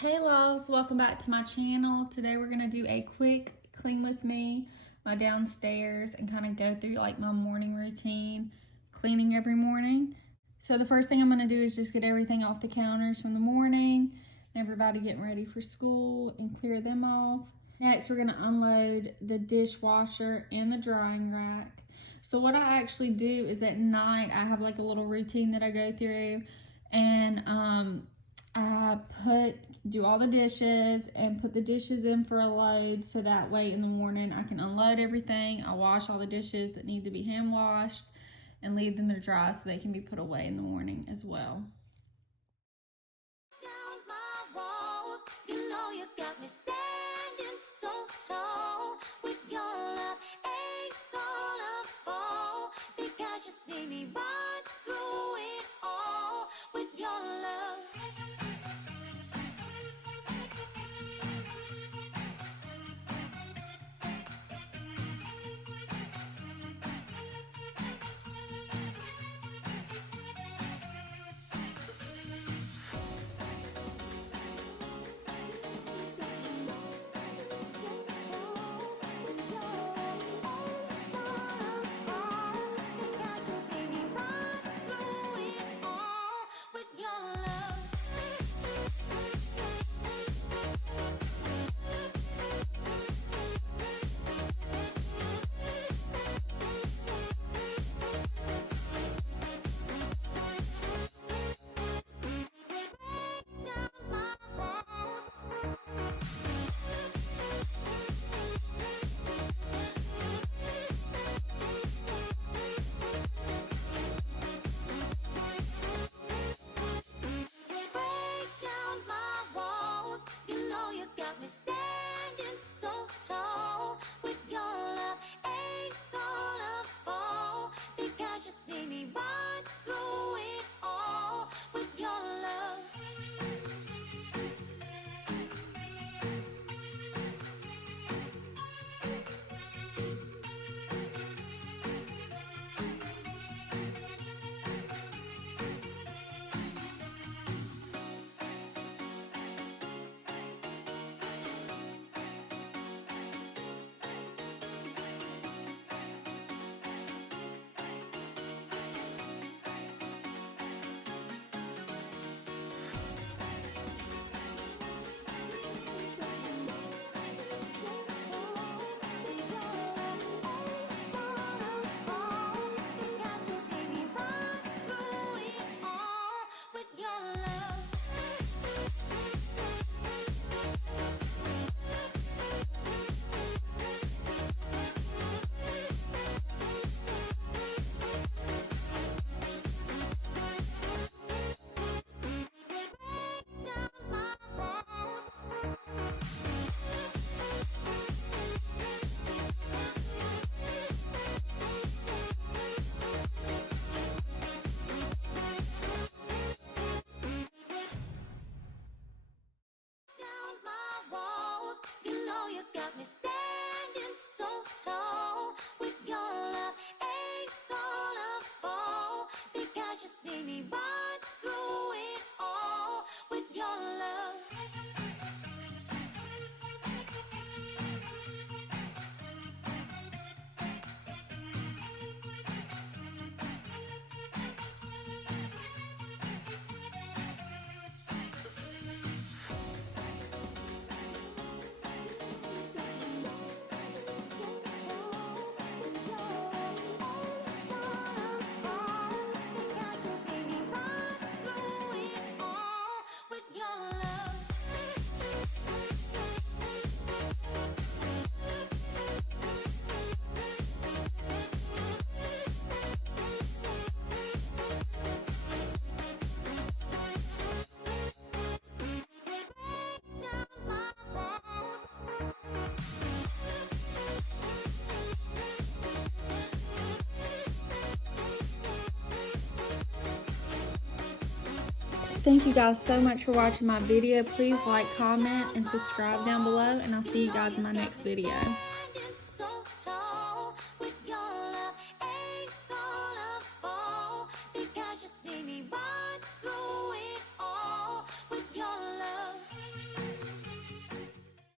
Hey loves, welcome back to my channel. Today we're going to do a quick clean with me, my downstairs, and kind of go through like my morning routine, cleaning every morning. So the first thing I'm going to do is just get everything off the counters from the morning, everybody getting ready for school, and clear them off. Next we're going to unload the dishwasher and the drying rack. So what I actually do is at night I have like a little routine that I go through, and I do all the dishes and put the dishes in for a load, so that way in the morning I can unload everything. I wash all the dishes that need to be hand washed and leave them to dry so they can be put away in the morning as well. Down my walls, you know you got me standing so tall. With your love ain't gonna fall, because you see me right through it all. With your love. Got me standing so tall. With your love ain't gonna fall, because you see me right through it all. With your love. Thank you guys so much for watching my video. Please like, comment, and subscribe down below, and I'll see you guys in my next video.